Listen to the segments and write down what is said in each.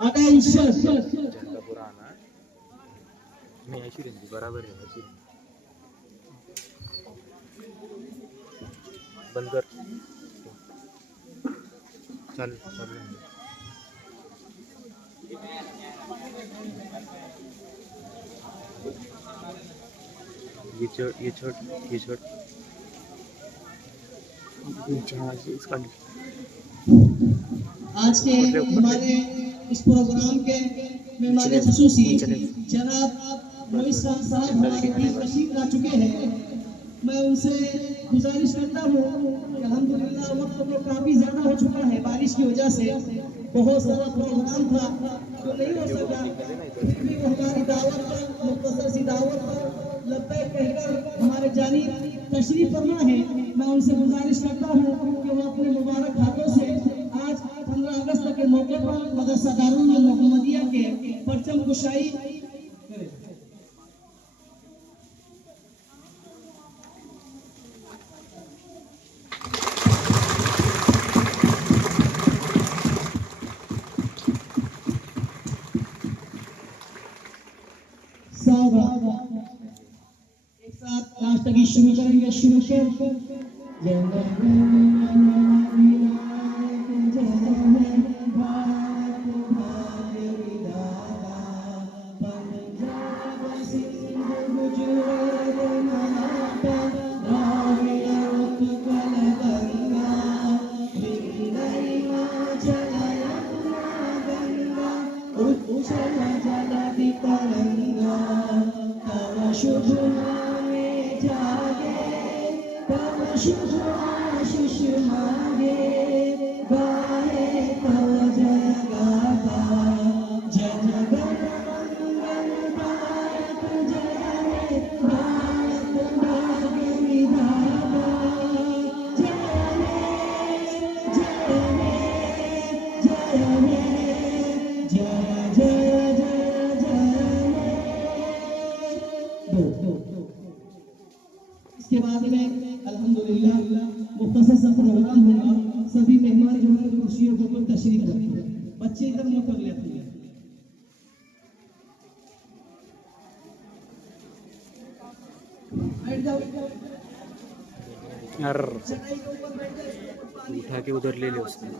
Attention. झंडा पूरा आना नहीं ऐसी रहेंगी बराबर है ऐसी बंद कर चालू चालू रहेंगे ये छोड़ इसका आज के हमारे इस प्रोग्राम के मेहमान खुसूसी जनाब मोहित साहब हमारे बीच तशरीफ ला चुके हैं। मैं उनसे गुजारिश करता हूँ कि अल्हम्दुलिल्लाह वक्त तो काफ़ी ज़्यादा हो चुका है, बारिश की वजह से बहुत सारा प्रोग्राम था जो नहीं हो सका, फिर भी वो हमारी दावत पर मुख्तसर सी दावत पर लब्बैक कहकर हमारे जानिब तशरीफ फरमा है। मैं उनसे गुजारिश करता हूँ कि वो अपने मुबारक हाथों से आज 15 अगस्त के मौके पर मदरसा दारुल मोहम्मदिया के परचम कुशाई करें। एक साथ नाश्ता की शुरू करेंगे। शुरू से इसके बाद में अल्हम्दुलिल्लाह मुख्तसर सा प्रोग्राम होगा। सभी मेहमान जो है कुर्सियों के ऊपर तशरीफ रखें। बच्चे इधर मुंह कर लेते हैं। बैठ जाओ यार उठा के उधर ले ले उसने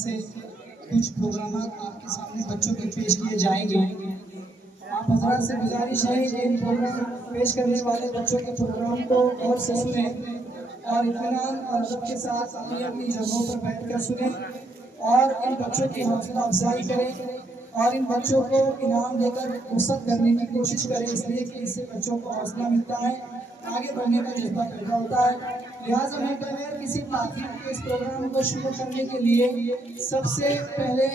से कुछ प्रोग्राम आपके सामने बच्चों के पेश किए जाएंगे। आप हजरात से गुजारिश है कि इन प्रोग्राम पेश करने वाले बच्चों के प्रोग्राम को और से सुने और इत्मीनान और अदब के साथ अपनी अपनी जगहों पर बैठकर सुने और इन बच्चों की हौसला अफजाई करें और इन बच्चों को इनाम देकर फुर्सत करने की कोशिश करें, इसलिए कि इससे बच्चों को हौसला मिलता है, आगे बढ़ने का जज्बा पैदा होता है। लिहाजा मैं बगैर किसी ताक़ीद के इस प्रोग्राम को शुरू करने के लिए सबसे पहले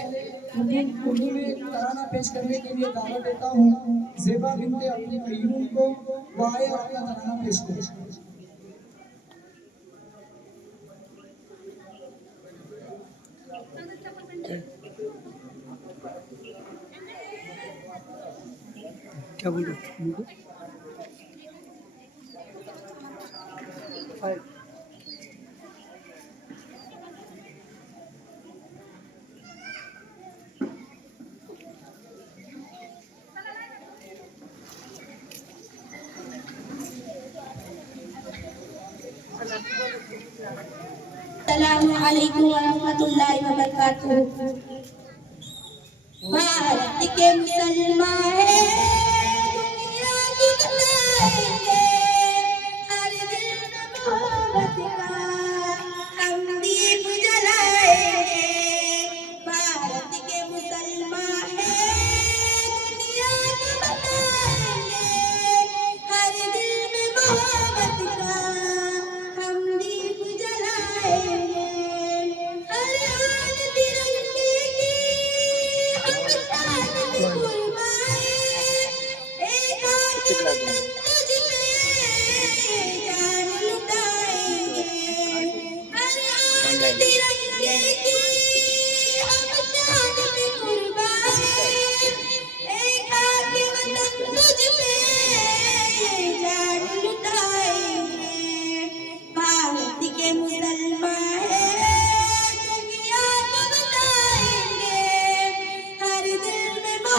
उर्दू में तराना पेश करने के लिए दावत देता हूँ ज़ेबा बिन्ते अब्दुल क़य्यूम को। वो आए और अपना तराना पेश करें। क्या बोल रहे हो? अस्सलामु अलैकुम वरहमतुल्लाहि वबरकातुहू। भारत के मुसलमान हैं, दुनिया की बताएंगे, हर दिल में मोहब्बत का हम दीप जलाएंगे। भारत के मुसलमान हैं, दुनिया की बताएंगे, हर दिल में मोहब्बत का हम दीप जलाएंगे। हर आन तिरंगे की हम शान में कुर्बाए, एक आदम तुझ पे जान लुटाएंगे। हर आन तिरंगे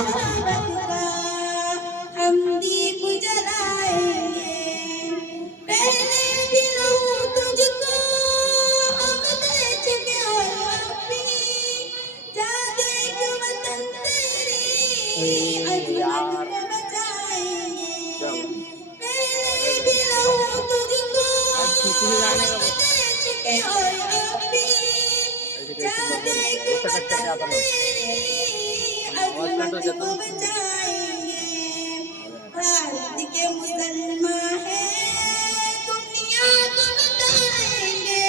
मोहब्बत का हम दीप जलाएंगे। पहले दिनों तुझको हम दे चुके और अपनी जा देख वतन तेरी अजमत को बचाएंगे। पहले दिनों तुझको हम दे चुके और अपनी जा देख वतन तेरी अजमत को बचाएंगे। भारत के मुसलमान हैं दुनिया को बताएंगे।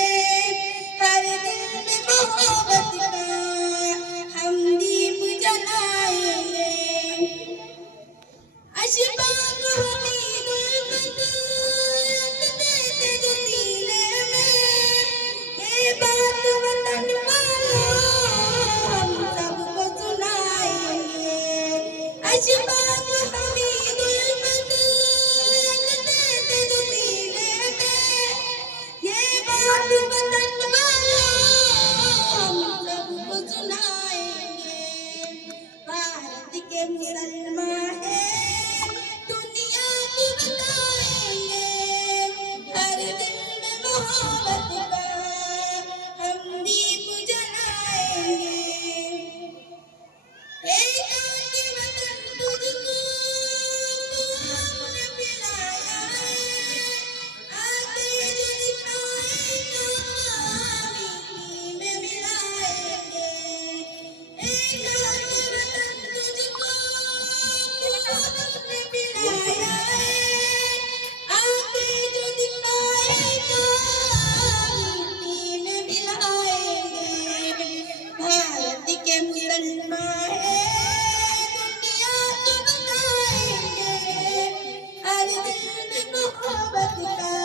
हर दिल में मोहब्बत का हम दीप जलाएंगे। अशफाक हमीदुल बदर देते जो सीने में, ये बात वतन वालों हम सबको सुनाएंगे। अशफाक हमीदुल बदर देते जो सीने में, ये बात वतन वालों हम सबको सुनाएंगे। भारत के मुसलमान हैं दुनिया को बताएंगे। हर दिल में मोहब्बत का हम दीप जलाएंगे। एकता के वतन तुझको हमने पिलाया है, आके जो दिखाएगा मिट्टी में मिलाएंगे। एकता के वतन तुझको हमने पिलाया है, आके जो दिखाएगा मिट्टी में मिलाएंगे। भारत के मुसलमान हैं दुनिया को बताएंगे। हर दिल में मोहब्बत का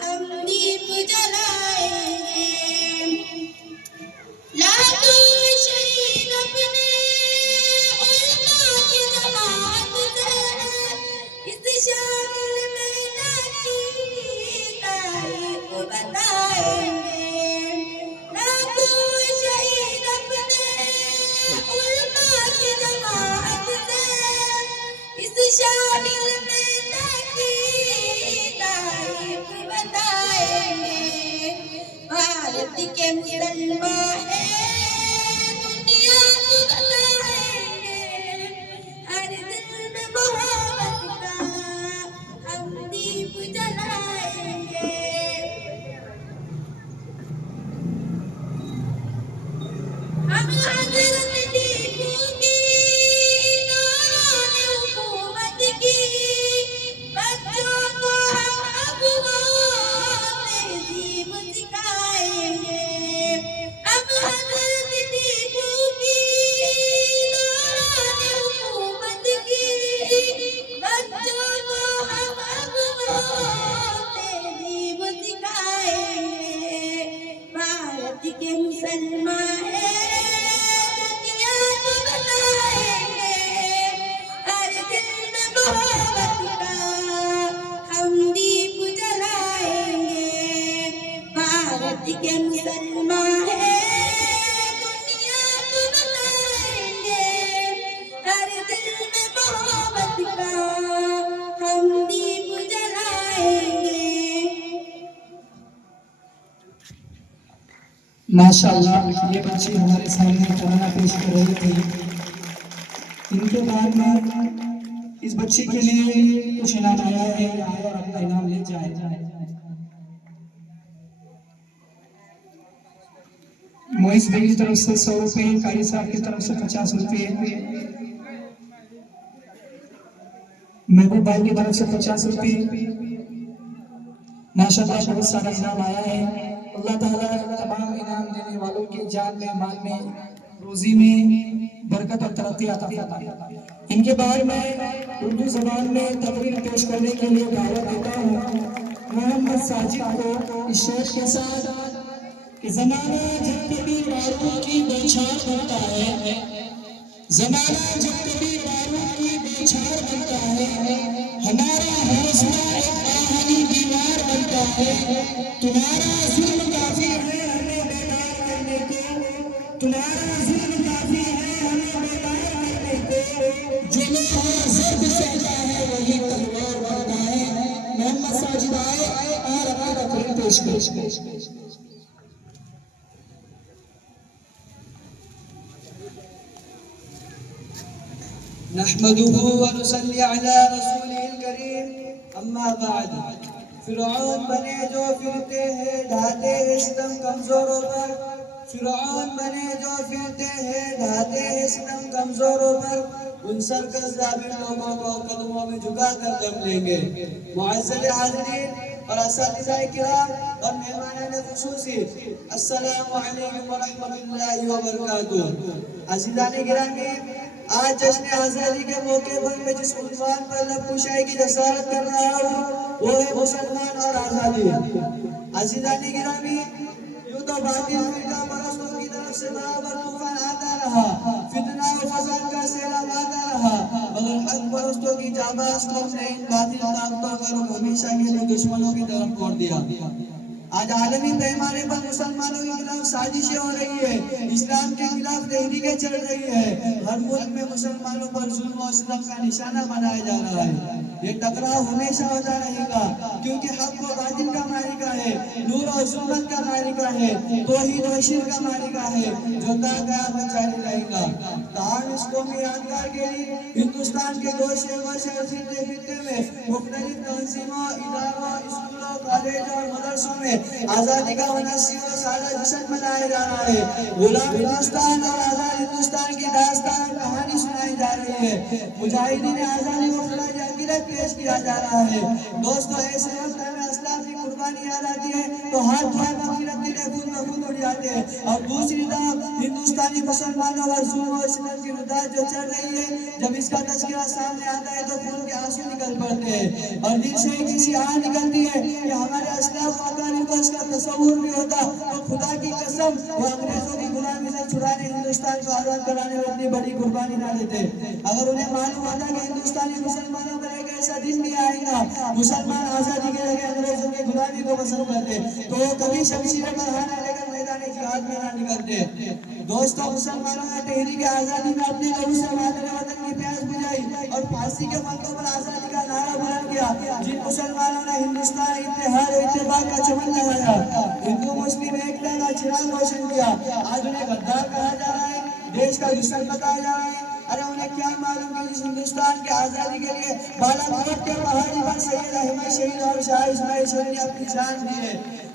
हम दीप जलाएंगे। लाखों शहीद अपने उलमा की जमात से इस शामिल मैदान की तारीख बताएंगे। लाखों शहीद अपने उलमा की जमात से इस शामिल मैदान की तारीख बताएंगे। भारत के मुसलमान हैं दुनिया को बताएंगे। हर दिल में मोहब्बत का हम दीप जलाएंगे। हम हज़रत टीपू की दौरान हुकूमत की बच्चों को हम अगवा तहज़ीब सिखाएंगे। हम हज़रत टीपू की दौरान हुकूमत की बच्चों को हम अगवा तहज़ीब सिखाएंगे। भारत के मुसलमान हैं दुनिया को बताएंगे। हर दिल में मोहब्बत का हम दीप जलाएंगे। भारत के मुसलमान हैं दुनिया को बताएंगे। हर दिल में मोहब्बत का हम दीप जलाएंगे। माशाअल्लाह, ये बच्चे हमारे सामने तराना पेश कर रहे थे। इनके बाद में इस बच्चे के लिए कुछ इनाम आया है, आए और अपना इनाम ले जाए। मोइस भाई की तरफ से 100 रुपये, कारी साहब की तरफ से 50 रुपये, महबूब भाई की तरफ से 50 रुपये। माशाअल्लाह बहुत सारा इनाम आया है। अल्लाह ताला तमाम इनाम देने वालों के जान में, माल में, रोजी में बरकत और तरक्की अता फरमाए। इनके बाद मैं उर्दू जबान में तकरीर पेश करने के लिए दावत देता हूँ मोहम्मद साजिद को इस शेर के साथ कि ज़माना जब कभी वारों की बौछार बनता है, ज़माना जब कभी वारों की बौछार बनता है, हमारा हौसला एक आहनी दीवार बनता है। तुम्हारा जुल्म काफी है हमें बेदार करने को, तुम्हारा जुल्म काफी है हमें बेदार करने को। जो लोग थोड़ा सर्द सहता है वही तलवार बनता है। मोहम्मद साजिद आए और अपना तकरीर पेश पेश नहमदुहु व नुसल्ली अला रसूलिल करीम, अम्मा बाद। फिरौन बने जो फिरते हैं ढाते हैं सितम कमजोरों पर, फिरौन बने जो फिरते हैं ढाते हैं सितम कमजोरों पर, उन सरकश जाबिर लोगों को कदमों में झुका कर दम लेंगे। मुअज़्ज़ज़ हाज़िरीन और असातिज़ाए किराम और मेहमानान ख़ुसूसी, अस्सलामु अलैकुम व रहमतुल्लाहि व बरकातुहू। अज़ीज़ान गिरामी, आज जश्न आज़ादी के मौके पर मैं जिस उन्वान पर लब कुशाई की जसारत कर रहा हूँ वो है मुसलमान और आज़ादी। अज़ीज़ान गिरामी, यूं तो बातिल फिरका परस्तों की तरफ से बराबर तूफान आता रहा, फितना और फसाद का सैलाब आता रहा, मगर हक परस्तों की जाबाज कौम ने इन बातिल ताकतों को हमेशा के लिए दुश्मनों की तरफ मोड़ दिया। आज आलमी पैमाने पर मुसलमानों के खिलाफ साजिशें हो रही है, इस्लाम के खिलाफ तहरीकें चल रही है, हर मुल्क में मुसलमानों पर जुल्म और सितम का निशाना बनाया जा रहा है। ये टकराव हमेशा होता रहेगा, क्योंकि हक व बातिल का मालिका है, नूर और जुल्मत का मालिका है, तौहीद और शिर्क का मालिका है, जो ता क़यामत जारी रहेगा। तान इस कौमी यादगार के लिए हिंदुस्तान के गोशे गोशे और खित्ते खित्ते में मुख्तलिफ तंजीमों, इदारों, स्कूलों, कॉलेजों और मदरसों में आजादी का 79वां साला जश्न मनाया जा रहा है। गुलाम हिंदुस्तान और आजाद हिंदुस्तान की दास्तान कहानी सुनाई जा रही है। मुजाहिदीन आजादी को खिलाफ अकीदत पेश किया जा रहा है। दोस्तों, ऐसे वक्त हमें अस्लाफ की कुर्बानी याद आती है तो हाथ हाथ अकीदत के खून में खून उड़ जाते हैं, और दूसरी तरफ हिंदुस्तानी मुसलमानों और जुल्म और सितम की रुदात जो चल रही है, जब इसका तज़किरा सामने आता है तो खून के आंसू निकल पड़ते हैं और दिल से एक ऐसी आह निकलती है कि हमारे अस्लाफ को इसका तस्वुर भी होता तो खुदा की कसम वो अंग्रेजों की गुलामी से छुड़ाने, हिंदुस्तान को आजाद कराने में इतनी बड़ी कुर्बानी ना देते। अगर उन्हें मालूम होता कि हिंदुस्तानी मुसलमानों पर एक ऐसा दिन भी आएगा, मुसलमान आजादी के जगह अंग्रेजों की गुलामी को पसंद करते, तो वो कभी शमशीरें बरहाना लेकर मैदान जिहाद में ना निकलते। दोस्तों, मुसलमानों ने तहरीक आजादी में अपने लहू से वतन की प्यास बुझाई और फांसी के फंदों पर आजादी का नारा बुलंद किया। जिन मुसलमानों ने हिंदुस्तान इत्तेहाद और इत्तेफाक का चमन लगाया, हिंदू मुस्लिम एकता का चिराग रोशन किया, आज उन्हें गद्दार कहा जा रहा है, देश का दुश्मन बताया जा रहा है। अरे उन्हें क्या मालूम कि इस हिंदुस्तान की आजादी के लिए बालाकोट के पहाड़ी पर सैयद अहमद शहीद और शाह इस्माइल शहीद ने अपनी जान दी है।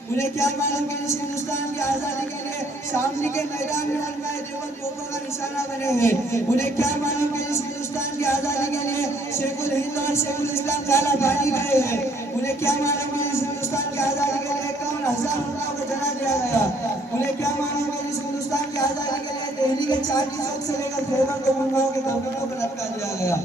उन्हें क्या मालूम कि इस हिंदुस्तान की आजादी के लिए शामली के मैदान में उलमाए देवबंद तोपों का निशाना बने हैं। उन्हें क्या मालूम कि इस हिंदुस्तान की आजादी के लिए शेखुल हिंद और शेखुल इस्लाम काला पानी गए हैं। उन्हें क्या मालूम कि इस हिंदुस्तान की आजादी के लिए 51,000 उम्माओं को जला दिया गया। उन्हें क्या मालूम कि इस हिंदुस्तान की आजादी के लिए दिल्ली के चांदनी चौक से लेकर खैबर को उम्माओं के गर्दनों पर लटका दिया गया।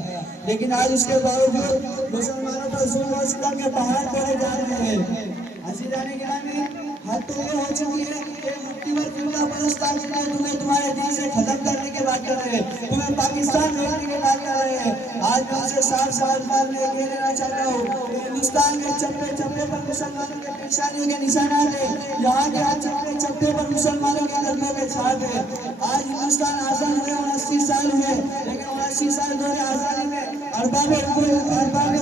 लेकिन आज उसके बावजूद मुसलमानों पर जुल्म और सितम के पहाड़ तोड़े जा रहे हैं। अज़ीज़ान गिरामी, हद तो ये हो चुकी है कि मुफ्तीवर फिरका परस्त ताकतें तुम्हें तुम्हारे दिन से खत्म करने की बात कर रहे हैं, तुम्हें पाकिस्तान भेजने की बात कर रहे हैं। आज मैं उनसे साफ साफ बात में कह देना चाहता हूँ कि हिंदुस्तान के चप्पे चप्पे पर मुसलमानों के पेशानियों के निशानात है, यहाँ के आज चप्पे चप्पे पर मुसलमानों के कदमों के छाप है। आज हिंदुस्तान आजाद हुए 79 साल हुए, लेकिन 79 साल दौरे आजादी में अरबाब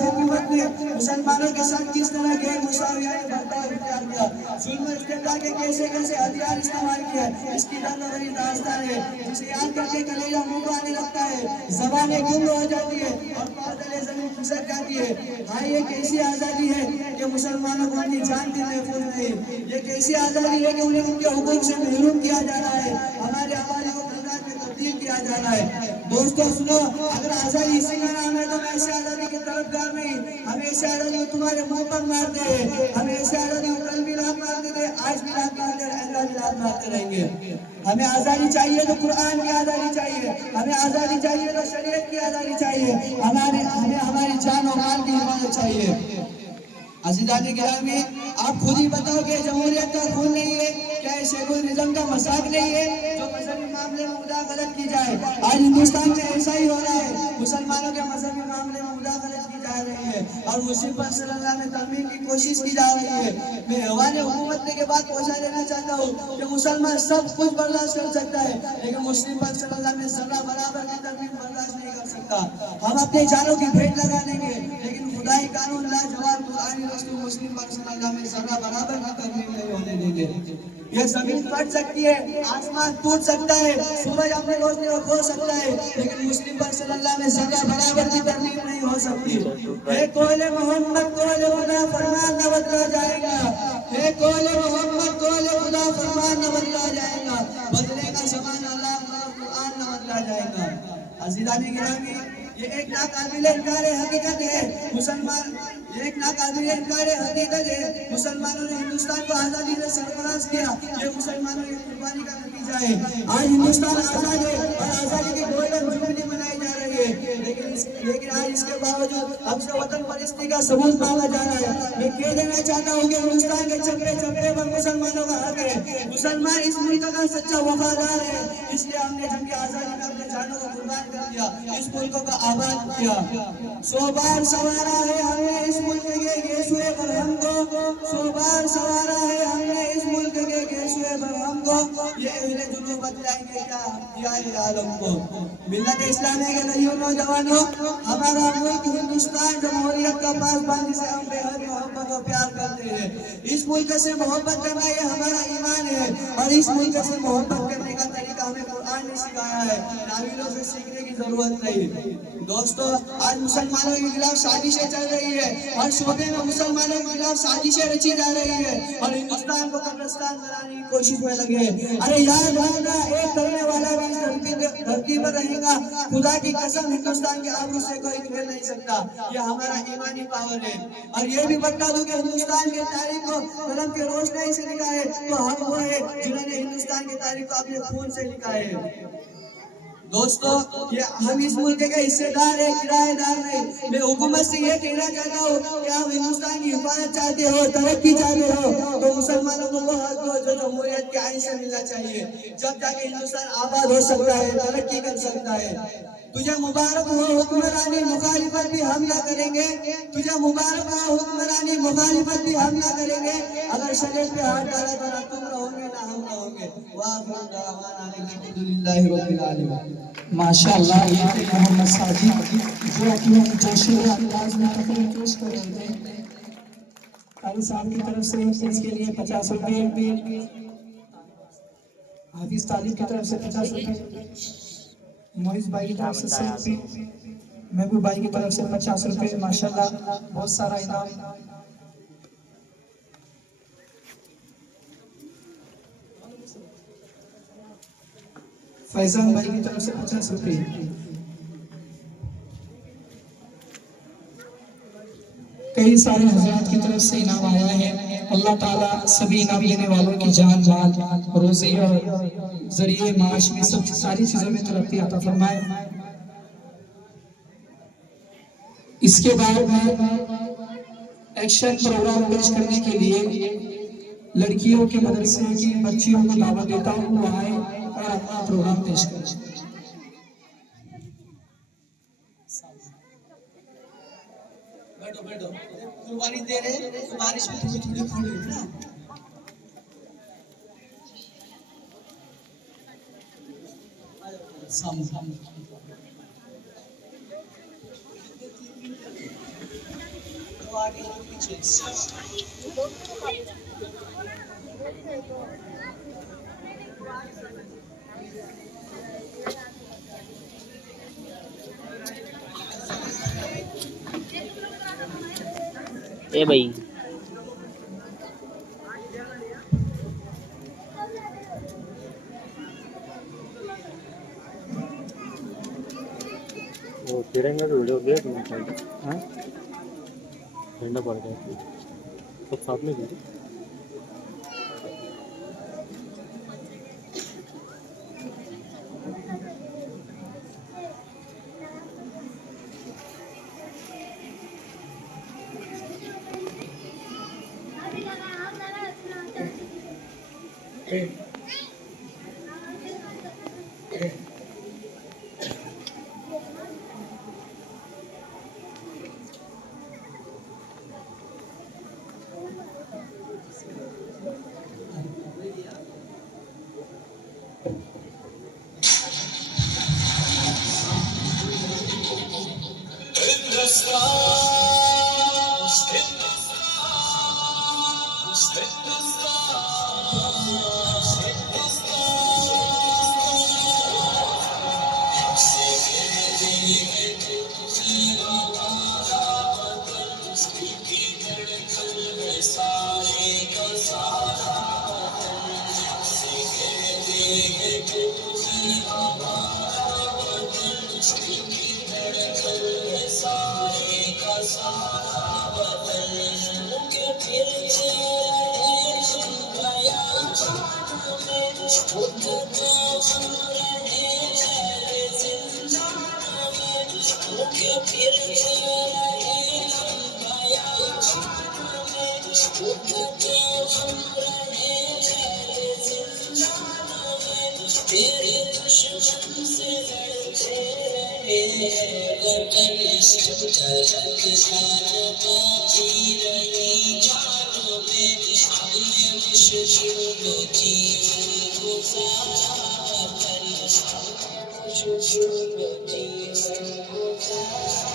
हुकूमत ने मुसलमानों के साथ किस तरह गैर मुसावियाने बर्ताव इख्तियार किया, जुल्म इस्तेमाल के कैसे कैसे हथियार इस्तेमाल किया, इसकी दर्द-भरी दास्तान है जिसे याद करके कलेजा मुंह को आने लगता है, ज़बानें गुम हो जाती है और पादले ज़मीन खिसक जाती है। हाँ, ये कैसी आज़ादी है कि मुसलमानों को अपनी जान भी महफूज नहीं, ये कैसी आज़ादी है कि उन्हें उनके हुकूक से महरूम किया जा रहा है, हमारे आवाज़ को गुलाम में तब्दील किया जा रहा है। दोस्तों सुनो, अगर आज़ादी इसी का नाम है तो मैं ऐसी आज़ादी के तरफदार नहीं। हमें ऐसी आज़ादी तुम्हारे मुंह पर मार दे, हमें ऐसी आज़ादी कल भी लात मारते थे, आज भी लात मारते, आइंदा भी लात मारते रहेंगे। हमें आज़ादी चाहिए तो कुरान की आज़ादी चाहिए, हमें आज़ादी चाहिए तो शरीयत की आज़ादी चाहिए, हमें हमारी जान और माल की हिफाजत चाहिए। अज़ीज़ान गिरामी, आप खुद ही बताओ कि जमहूरियत का खून नहीं है, क्या सेकुलरिज्म का मजाक नहीं है जो मजहबी मामले में मुदाखलत की जाए। आज हिंदुस्तान में ऐसा ही हो रहा है, मुसलमानों के मजहबी मामले में मुदाखलत की जा रही है और मुस्लिम पर सल्लल्लाहु में तरमीम की कोशिश की जा रही है। मैं हवाले हुकूमत के बाद पहुंचा देना चाहता हूँ कि मुसलमान सब कुछ बर्दाश्त कर सकता है, लेकिन मुस्लिम पर सल्लल्लाहु में जर्रा बराबर की तरमीम बर्दाश्त नहीं कर सकता। सकता। हम अपने जानों की भेंट लगा देंगे, लेकिन खुदाई कानून लाजवाब कुरानी रसूल मुस्लिम पर सल्लल्लाहु अलैहि वसल्लम बराबर की तरमीम नहीं होने देंगे। ये जमीन फट सकती है, आसमान टूट सकता है, सूरज अपने रोशनी को खो सकता है, लेकिन मुस्लिम पर सल्लल्लाहु अलैहि वसल्लम बराबर की तरमीम नहीं हो सकती। हे कोले मोहम्मद कोले खुदा फरमान न बदला जाएगा। हे कोले मोहम्मद कोले खुदा फरमान न बदला जाएगा। बदलेगा समान अल्लाह कुरान न बदला जाएगा। अज़ीज़ाने गिरामी, ये एक नाकाबिल इनकार हकीकत है। मुसलमान ये एक नाकाबिल इनकार हकीकत है। मुसलमानों ने हिंदुस्तान को आजादी से सरफराज किया। ये मुसलमानों की कुर्बानी का नतीजा है। आज हिंदुस्तान आजाद है और आजादी की गोल्डन जुबली मनाई जा रही है, लेकिन आज इसके बावजूद हमसे वतन परस्ती का सबूत मांगा जा रहा है। मैं कह देना चाहता हूँ कि हिंदुस्तान के चक्रे चक्रे पर मुसलमानों का हक है। मुसलमान इस मुल्क का सच्चा वफादार है, इसलिए हमने जंग आजादी में अपने जानों को कुर्बान कर दिया, इस मुल्क को आबाद किया। 100 बार सवारा है हमने इस मुल्क के गेसुए पर हमको, 100 बार सवारा है हमने इस मुल्क के गेसुए पर हमको। ये अहले जुनूब बतलाएंगे क्या है आलम को। मिल्लत इस्लामी के नईयों नौजवानों, हमारा मुल्क हिंदुस्तान जमहूरियत का पासबान जिसे हम बेहद मोहब्बत और प्यार करते हैं। इस मुल्क से मोहब्बत करना ये हमारा ईमान है, और इस मुल्क से मोहब्बत करने का तरीका हमें कुरान ने सिखाया है। नावीलों से सीखने की जरूरत नहीं। दोस्तों, आज मुसलमानों के खिलाफ साजिशें चल रही है, हर शोबे में मुसलमानों के खिलाफ साजिशें रची जा रही है, और हिंदुस्तान को कब्रिस्तान बनाने की कोशिश में लगे। अरे याद रखना, एक करने वाला भी इस धरती पर रहेगा। खुदा की कसम, हिंदुस्तान के आबरू से कोई खेल नहीं सकता। ये हमारा ईमानी पावर है। और ये भी बता दूं कि हिंदुस्तान की तारीख को कलम के रोशनी से लिखा है, तो हम वो है जिन्होंने हिंदुस्तान की तारीख को अपने खून से लिखा है। दोस्तों, ये हम इस मुल्क के हिस्सेदार है, किराएदार नहीं। मैं हुकूमत से ये कहना चाहता हूँ कि आप हिंदुस्तान की हिफाजत चाहते हो, तरक्की चाहते हो, तो मुसलमानों को वो हक दो जो जमहूरियत के आइन से मिलना चाहिए। जब जाके हिंदुस्तान आबाद हो सकता है, तरक्की कर सकता है। तुझे मुबारक हो हुक्मरानी, मुखालिफत भी हम ना करेंगे। तुझे मुबारक हो हुक्मरानी, मुखालिफत भी हम ना करेंगे। अगर शरीयत पे हाथ डाला तो ना तुम रहोगे ना हम रहोगे। माशाअल्लाह, ये थे मोहम्मद साजिद जो अपने जोशीले अंदाज में तकरीर पेश कर रहे थे। कारी साहब की तरफ से इसके लिए 50 रुपये, हाफिज तालिब की तरफ से 50 रुपये, मोहित भाई की तरफ से 100 रुपये, महबूब भाई की तरफ से 50 रुपये। माशाअल्लाह, बहुत सारा इनाम। फैजान भाई की तरफ से 50 रुपये। कई सारे हजरात की तरफ से इनाम आया है। अल्लाह ताला सभी इनाम लेने वालों की जान, माल, रोजी और जरिए माश में सब सारी चीजों में तरक्की अता फरमाए। इसके बाद एक्शन प्रोग्राम पेश करने के लिए लड़कियों के मदरसे की बच्चियों को दावत देता हूँ, वो आए और अपना प्रोग्राम पेश करें। बैठो बैठो, कुर्बानी दे रहे, बारिश में थोड़ी थोड़ी खड़ी है ना। सामने तो आगे पीछे। ए भाई, वो तिरंगा का वीडियो देख लेना चाहिए। हाँ, झंडा पड़ गया सब साथ में वीडियो। तेरे दुश्मन से लड़ते रहे वतन सब तरफ जान बाजी रही जानों में हमने मुश्किल में जीवन गुजारा वतन मुश्किल में जीवन गुजारा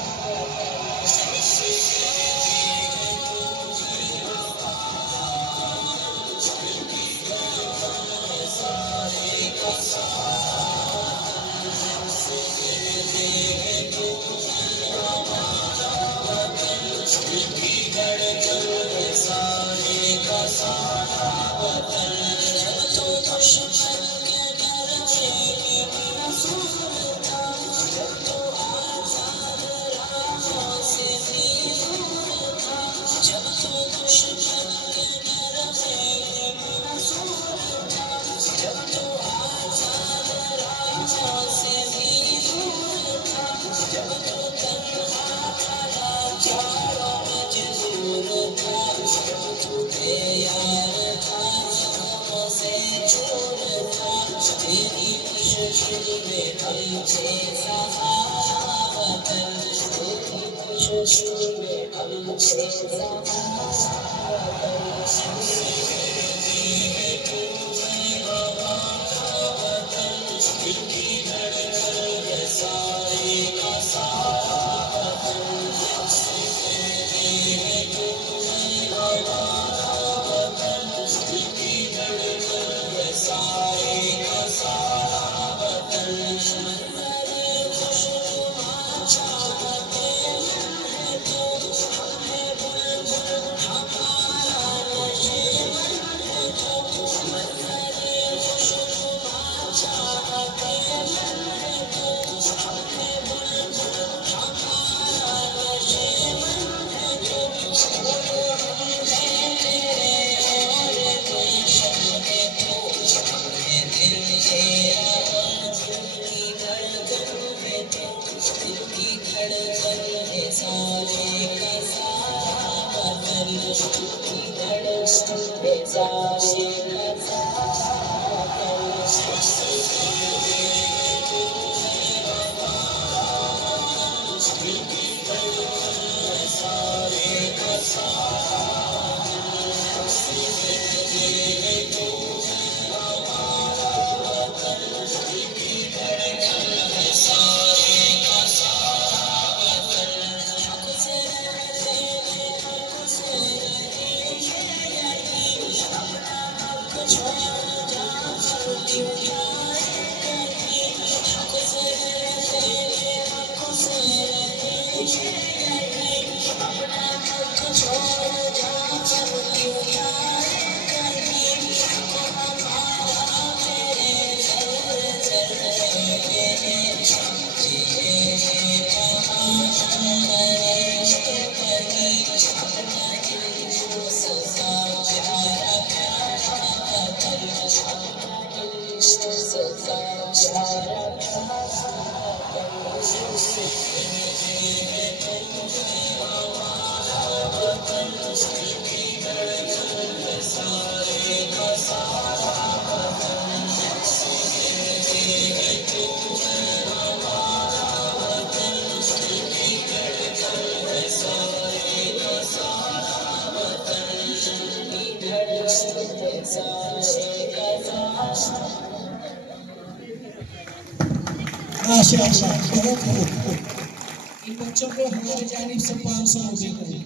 इन बच्चों को हमारे जानिब से 500 रुपये करें।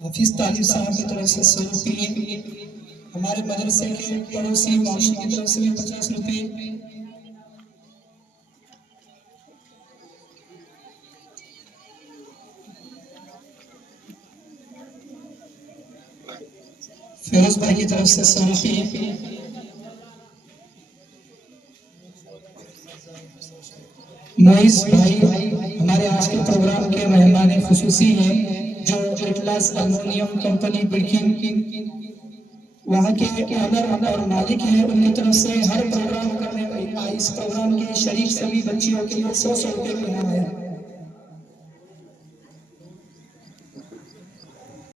हाफिज तालिब साहब की तरफ से 100 रुपये, हमारे मदरसे के पड़ोसी मौसी की तरफ से भी 50 रुपये, फिरोज भाई की तरफ से 100 रुपये, मोइज भाई हमारे आज के प्रोग्राम के मेहमान खुसूसी हैं, जो एटलास अल्युमिनियम कंपनी बिल्किन वहाँ के ऑनर और मालिक हैं, उनकी तरफ से हर प्रोग्राम करने इस प्रोग्राम के शरीक सभी बच्चियों के लिए 100 रुपये का इनाम है।